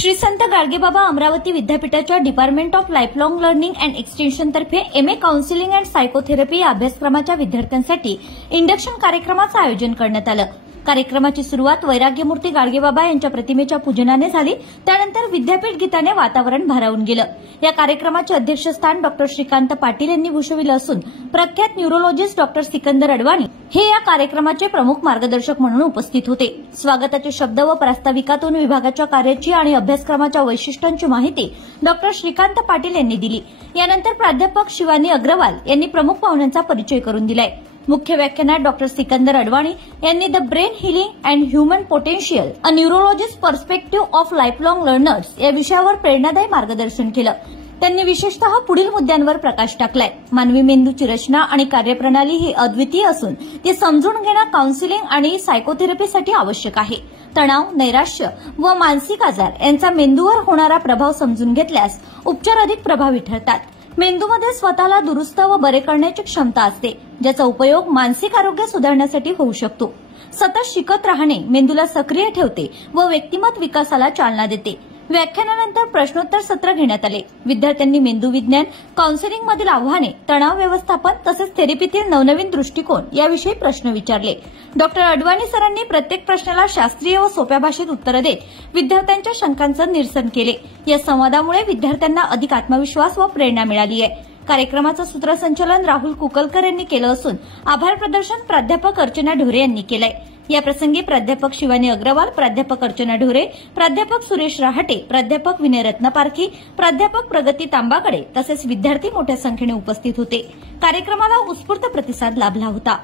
श्री संत गाडगेबाबा अमरावती विद्यापीठाच्या department of lifelong learning and एक्सटेन्शनतर्फे MA counselling and psychotherapy या अभ्यासक्रमाच्या विद्यार्थ्यांसाठी इंडक्शन कार्यक्रमाचं आयोजन करण्यात आलं। कार्यक्रमाची सुरुवात वैराग्यमूर्ती गाडगेबाबा यांच्या प्रतिमेच्या पूजनाने झाली। त्यानंतर विद्यापीठ गीताने वातावरण भारावून गेलं। या कार्यक्रमाचे अध्यक्षस्थान डॉक्टर श्रीकांत पाटील यांनी भूषविलं असून प्रख्यात न्यूरोलॉजिस्ट डॉक्टर सिकंदर अडवाणी हे या कार्यक्रमाचे प्रमुख मार्गदर्शक म्हणून उपस्थित होते। स्वागताचे शब्द व प्रास्ताविकातून विभागाच्या कार्याची आणि अभ्यासक्रमाच्या वैशिष्ट्यांची माहिती डॉक्टर श्रीकांत पाटील यांनी दिली। यानंतर प्राध्यापक शिवानी अग्रवाल यांनी प्रमुख पाहुण्यांचा परिचय करून दिलाय। मुख्य व्याख्यानात डॉक्टर सिकंदर अडवाणी यांनी the brain healing and human potential a neurologist perspective of lifelong learners या विषयावर प्रेरणादायी मार्गदर्शन केलं। त्यांनी विशेषतः पुढील मुद्द्यांवर प्रकाश टाकलाय। मानवी मेंदूची रचना आणि कार्यप्रणाली ही अद्वितीय असून ती समजून घेणं काउन्सिलिंग आणि सायकोथेरपीसाठी आवश्यक आहे। तणाव, नैराश्य व मानसिक आजार यांचा मेंदूवर होणारा प्रभाव समजून घेतल्यास उपचार अधिक प्रभावी ठरतात। मेंदूमध्ये स्वतःला दुरुस्त व बरे करण्याची क्षमता असते, ज्याचा उपयोग मानसिक आरोग्य सुधारण्यासाठी होऊ शकतो। सतत शिकत राहणे मेंदूला सक्रिय ठेवते व व्यक्तिमत्व विकासाला चालना देते। व्याख्यानानंतर प्रश्नोत्तर सत्र घेण्यात आले। विद्यार्थ्यांनी मेंदूविज्ञान, काउन्सिलिंगमधील आव्हाने, तणाव व्यवस्थापन तसेच थेरपीतील नवनवीन दृष्टिकोन याविषयी प्रश्न विचारले। डॉक्टर अडवाणी सरांनी प्रत्येक प्रश्नाला शास्त्रीय व सोप्या भाषेत उत्तरे देत विद्यार्थ्यांच्या शंकांचं निरसन केले। या संवादामुळे विद्यार्थ्यांना अधिक आत्मविश्वास व प्रेरणा मिळाली आहे। कार्यक्रमाचं सूत्रसंचालन राहुल कुकलकर यांनी केलं असून आभार प्रदर्शन प्राध्यापक अर्चना ढोरे यांनी केलंय। या प्रसंगी प्राध्यापक शिवानी अग्रवाल, प्राध्यापक अर्चना ढोरे, प्राध्यापक सुरेश रहाटे, प्राध्यापक विनय रत्नपारखी, प्राध्यापक प्रगती तांबाकडे तसेच विद्यार्थी मोठ्या संख्येने उपस्थित होते। कार्यक्रमाला उत्स्फूर्त प्रतिसाद लाभला होता।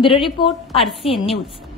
Bureau report, RCN news.